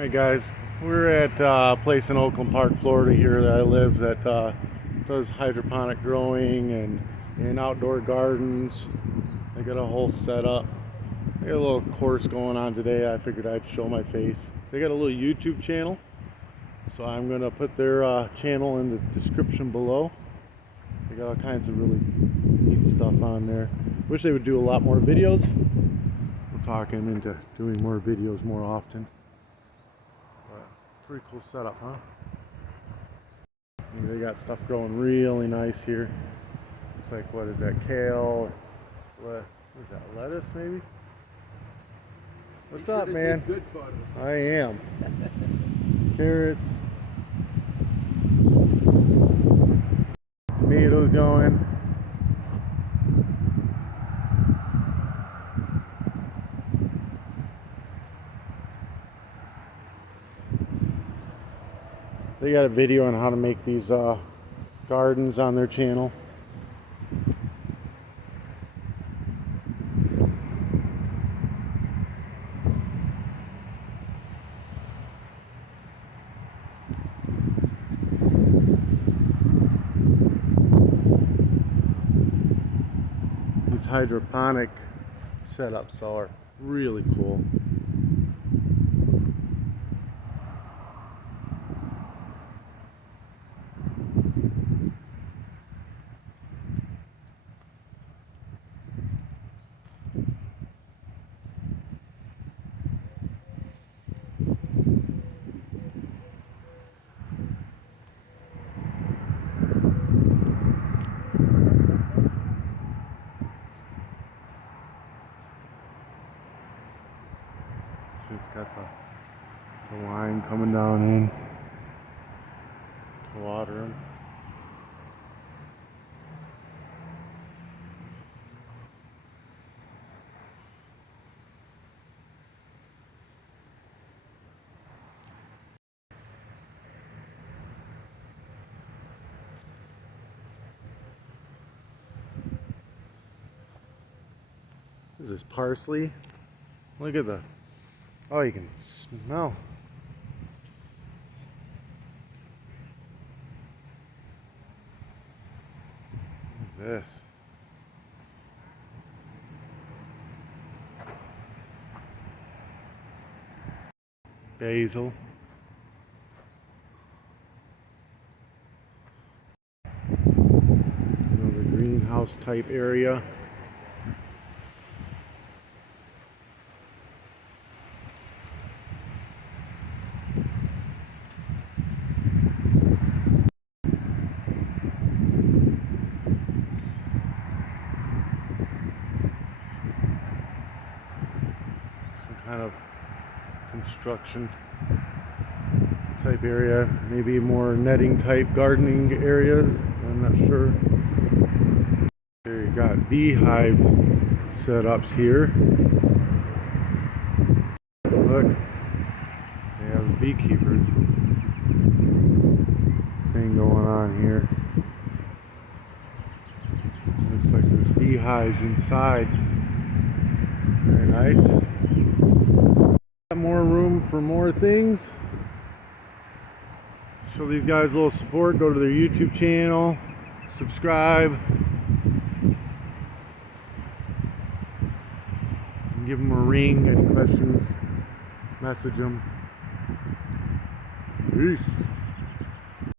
Hey guys, we're at a place in Oakland Park, Florida here that I live that does hydroponic growing and outdoor gardens. They got a whole setup. They got a little course going on today. I figured I'd show my face. They got a little YouTube channel, so I'm going to put their channel in the description below. They got all kinds of really neat stuff on there. Wish they would do a lot more videos. We'll talk them into doing more videos more often. Pretty cool setup, huh? They got stuff growing really nice here. Looks like, what is that, kale? What is that, lettuce maybe? What's up, man? Good photos. I am. Carrots. Tomatoes going. They got a video on how to make these gardens on their channel. These hydroponic setups are really cool. It's got the line coming down in to water them. This is parsley. Look at the, oh, you can smell. Look at this. Basil. Another greenhouse type area. Kind of construction type area, maybe more netting type gardening areas, I'm not sure. There you got beehive setups here. Look, they have a beekeepers thing going on here. Looks like there's beehives inside. Very nice. More room for more things. Show these guys a little support. Go to their YouTube channel, subscribe, and give them a ring. Any questions, message them. Peace.